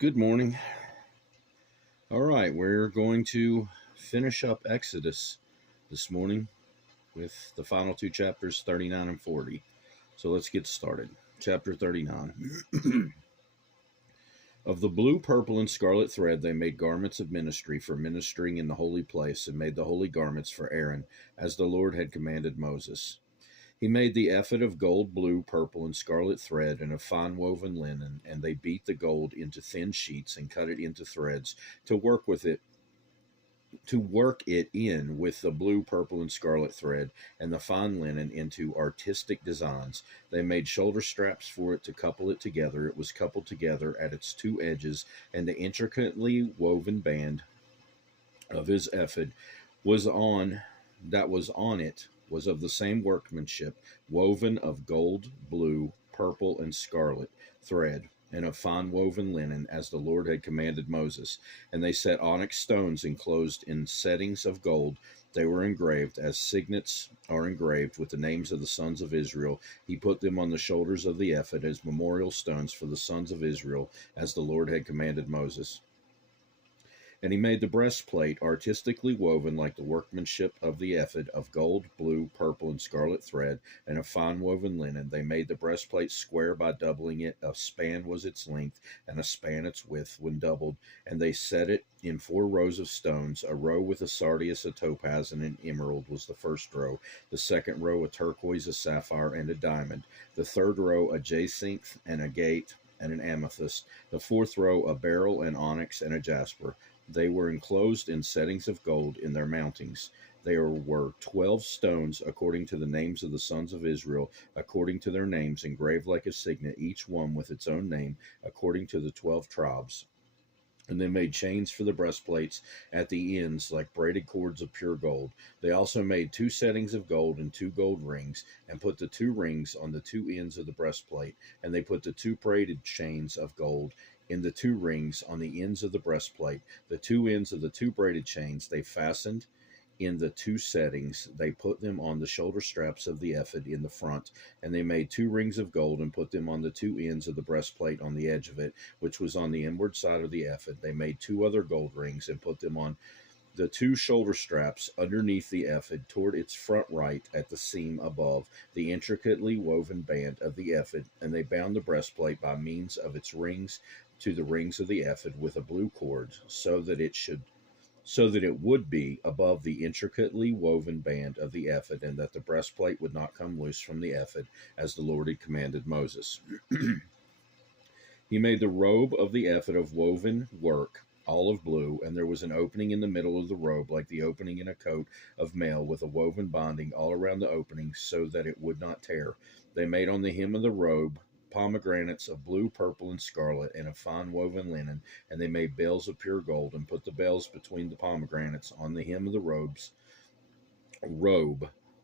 Good morning. All right, we're going to finish up Exodus this morning with the final two chapters, 39 and 40. So let's get started. Chapter 39. Of the blue, purple, and scarlet thread, they made garments of ministry for ministering in the holy place, and made the holy garments for Aaron, as the Lord had commanded Moses. He made the ephod of gold, blue, purple, and scarlet thread, and of fine woven linen, and they beat the gold into thin sheets and cut it into threads to work it in with the blue, purple, and scarlet thread and the fine linen into artistic designs. They made shoulder straps for it to couple it together. It was coupled together at its two edges, and the intricately woven band of his ephod was on that was on it was of the same workmanship, woven of gold, blue, purple, and scarlet thread, and of fine woven linen, as the Lord had commanded Moses. And they set onyx stones enclosed in settings of gold. They were engraved, as signets are engraved, with the names of the sons of Israel. He put them on the shoulders of the ephod as memorial stones for the sons of Israel, as the Lord had commanded Moses. And he made the breastplate artistically woven like the workmanship of the ephod of gold, blue, purple, and scarlet thread, and of fine woven linen. They made the breastplate square by doubling it. A span was its length, and a span its width when doubled. And they set it in 4 rows of stones. A row with a sardius, a topaz, and an emerald was the first row. The second row a turquoise, a sapphire, and a diamond. The third row a jacinth, and agate, and an amethyst. The fourth row a beryl, an onyx, and a jasper. They were enclosed in settings of gold in their mountings. There were 12 stones according to the names of the sons of Israel, according to their names, engraved like a signet, each one with its own name, according to the 12 tribes. And they made chains for the breastplates at the ends, like braided cords of pure gold. They also made 2 settings of gold and 2 gold rings, and put the 2 rings on the 2 ends of the breastplate. And they put the 2 braided chains of gold in the 2 rings on the ends of the breastplate. The 2 ends of the 2 braided chains they fastened in the 2 settings. They put them on the shoulder straps of the ephod in the front. And they made 2 rings of gold and put them on the 2 ends of the breastplate on the edge of it, which was on the inward side of the ephod. They made 2 other gold rings and put them on the 2 shoulder straps underneath the ephod toward its front right at the seam above the intricately woven band of the ephod. And they bound the breastplate by means of its rings to the rings of the ephod with a blue cord, so that it would be above the intricately woven band of the ephod, and that the breastplate would not come loose from the ephod, as the Lord had commanded Moses. He made the robe of the ephod of woven work, olive blue, and there was an opening in the middle of the robe, like the opening in a coat of mail, with a woven binding all around the opening, so that it would not tear. They made on the hem of the robe pomegranates of blue, purple, and scarlet, and of fine woven linen, and they made bells of pure gold, and put the bells between the pomegranates on the hem of the robe,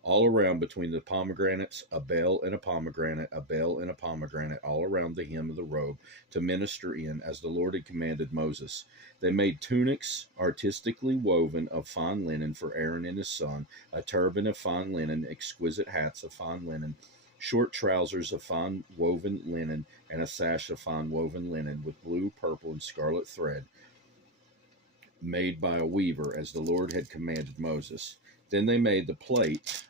all around between the pomegranates, a bell and a pomegranate, a bell and a pomegranate, all around the hem of the robe, to minister in, as the Lord had commanded Moses. They made tunics artistically woven of fine linen for Aaron and his son, a turban of fine linen, exquisite hats of fine linen, short trousers of fine woven linen, and a sash of fine woven linen with blue, purple, and scarlet thread, made by a weaver, as the Lord had commanded Moses. Then they made the plate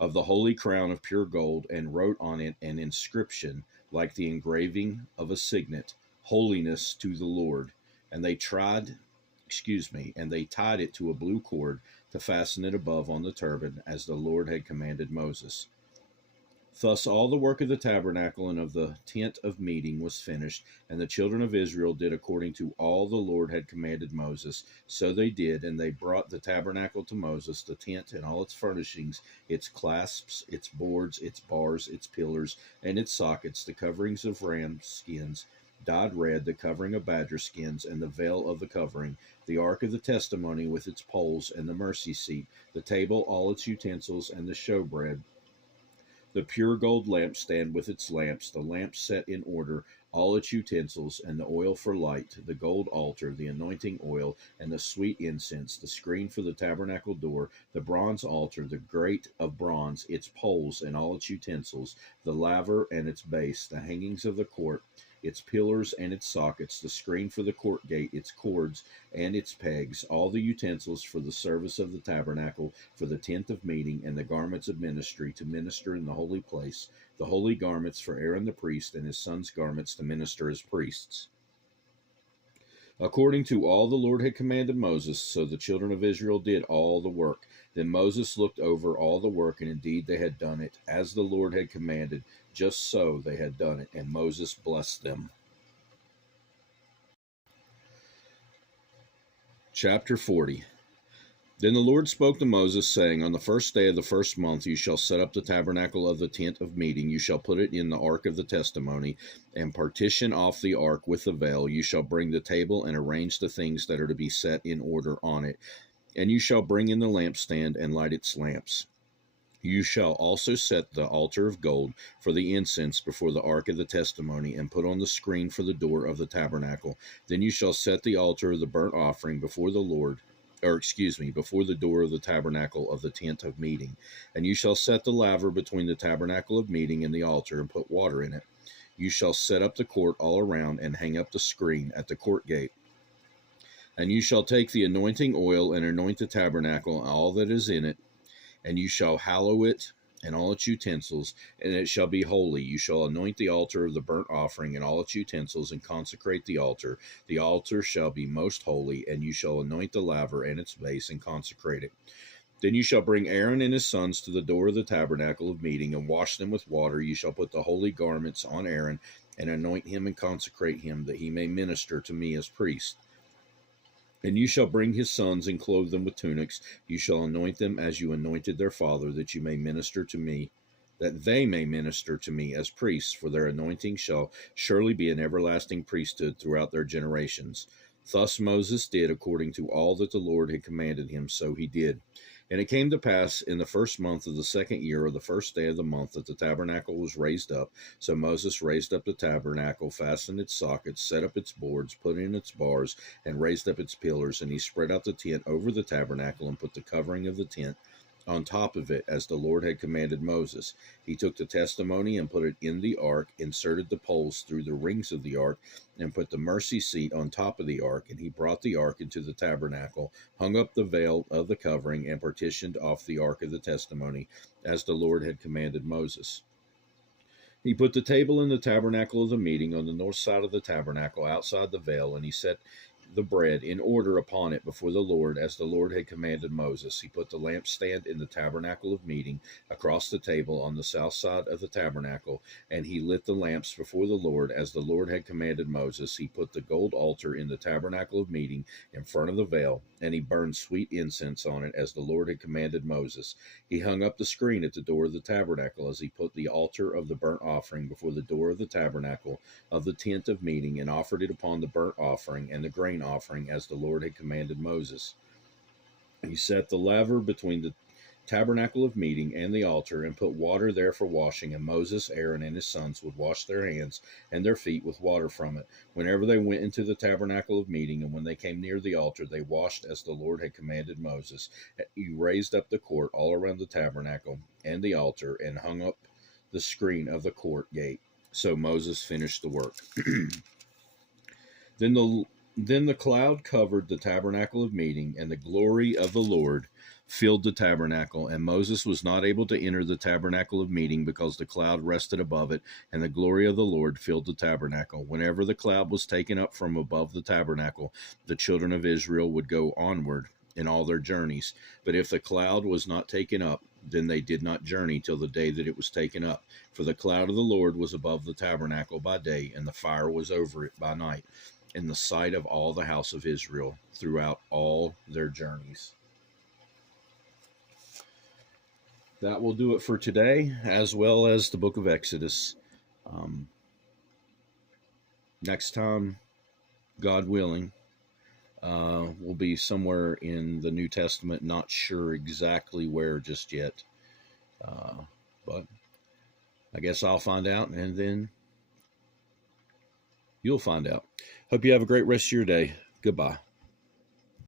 of the holy crown of pure gold, and wrote on it an inscription like the engraving of a signet, "Holiness to the Lord." And they tied it to a blue cord to fasten it above on the turban, as the Lord had commanded Moses. Thus all the work of the tabernacle and of the tent of meeting was finished, and the children of Israel did according to all the Lord had commanded Moses. So they did, and they brought the tabernacle to Moses, the tent and all its furnishings, its clasps, its boards, its bars, its pillars, and its sockets, the coverings of ram skins, dyed red, the covering of badger skins, and the veil of the covering, the ark of the testimony with its poles, and the mercy seat, the table, all its utensils, and the showbread, the pure gold lampstand with its lamps, the lamps set in order, all its utensils, and the oil for light, the gold altar, the anointing oil, and the sweet incense, the screen for the tabernacle door, the bronze altar, the grate of bronze, its poles and all its utensils, the laver and its base, the hangings of the court, its pillars and its sockets, the screen for the court gate, its cords and its pegs, all the utensils for the service of the tabernacle, for the tent of meeting, and the garments of ministry to minister in the holy place, the holy garments for Aaron the priest, and his sons' garments to minister as priests. According to all the Lord had commanded Moses, so the children of Israel did all the work. Then Moses looked over all the work, and indeed they had done it, as the Lord had commanded, just so they had done it, and Moses blessed them. Chapter 40. Then the Lord spoke to Moses, saying, On the first day of the first month you shall set up the tabernacle of the tent of meeting. You shall put it in the ark of the testimony, and partition off the ark with the veil. You shall bring the table and arrange the things that are to be set in order on it. And you shall bring in the lampstand and light its lamps. You shall also set the altar of gold for the incense before the ark of the testimony, and put on the screen for the door of the tabernacle. Then you shall set the altar of the burnt offering before the before the door of the tabernacle of the tent of meeting. And you shall set the laver between the tabernacle of meeting and the altar, and put water in it. You shall set up the court all around, and hang up the screen at the court gate. And you shall take the anointing oil, and anoint the tabernacle and all that is in it, and you shall hallow it and all its utensils, and it shall be holy. You shall anoint the altar of the burnt offering and all its utensils, and consecrate the altar. The altar shall be most holy, and you shall anoint the laver and its base, and consecrate it. Then you shall bring Aaron and his sons to the door of the tabernacle of meeting, and wash them with water. You shall put the holy garments on Aaron, and anoint him and consecrate him, that he may minister to me as priest. And you shall bring his sons and clothe them with tunics. You shall anoint them as you anointed their father, that they may minister to me as priests, for their anointing shall surely be an everlasting priesthood throughout their generations. Thus Moses did according to all that the Lord had commanded him, so he did. And it came to pass in the first month of the second year, of the first day of the month, that the tabernacle was raised up. So Moses raised up the tabernacle, fastened its sockets, set up its boards, put in its bars, and raised up its pillars. And he spread out the tent over the tabernacle, and put the covering of the tent on top of it, as the Lord had commanded Moses. He took the testimony and put it in the ark, inserted the poles through the rings of the ark, and put the mercy seat on top of the ark. And he brought the ark into the tabernacle, hung up the veil of the covering, and partitioned off the ark of the testimony, as the Lord had commanded Moses. He put the table in the tabernacle of the meeting on the north side of the tabernacle, outside the veil, and he set the bread in order upon it before the Lord, as the Lord had commanded Moses. He put the lampstand in the tabernacle of meeting across the table on the south side of the tabernacle, and he lit the lamps before the Lord, as the Lord had commanded Moses. He put the gold altar in the tabernacle of meeting in front of the veil, and he burned sweet incense on it, as the Lord had commanded Moses. He hung up the screen at the door of the tabernacle, as he put the altar of the burnt offering before the door of the tabernacle of the tent of meeting, and offered it upon the burnt offering and the grain offering, as the Lord had commanded Moses. He set the laver between the tabernacle of meeting and the altar, and put water there for washing, and Moses, Aaron, and his sons would wash their hands and their feet with water from it whenever they went into the tabernacle of meeting, and when they came near the altar they washed as the Lord had commanded Moses. He raised up the court all around the tabernacle and the altar, and hung up the screen of the court gate. So Moses finished the work. Then the cloud covered the tabernacle of meeting, and the glory of the Lord filled the tabernacle. And Moses was not able to enter the tabernacle of meeting, because the cloud rested above it, and the glory of the Lord filled the tabernacle. Whenever the cloud was taken up from above the tabernacle, the children of Israel would go onward in all their journeys. But if the cloud was not taken up, then they did not journey till the day that it was taken up. For the cloud of the Lord was above the tabernacle by day, and the fire was over it by night, in the sight of all the house of Israel throughout all their journeys. That will do it for today, as well as the book of Exodus. Next time, God willing, we'll be somewhere in the New Testament, not sure exactly where just yet. But I guess I'll find out, and then you'll find out. Hope you have a great rest of your day. Goodbye.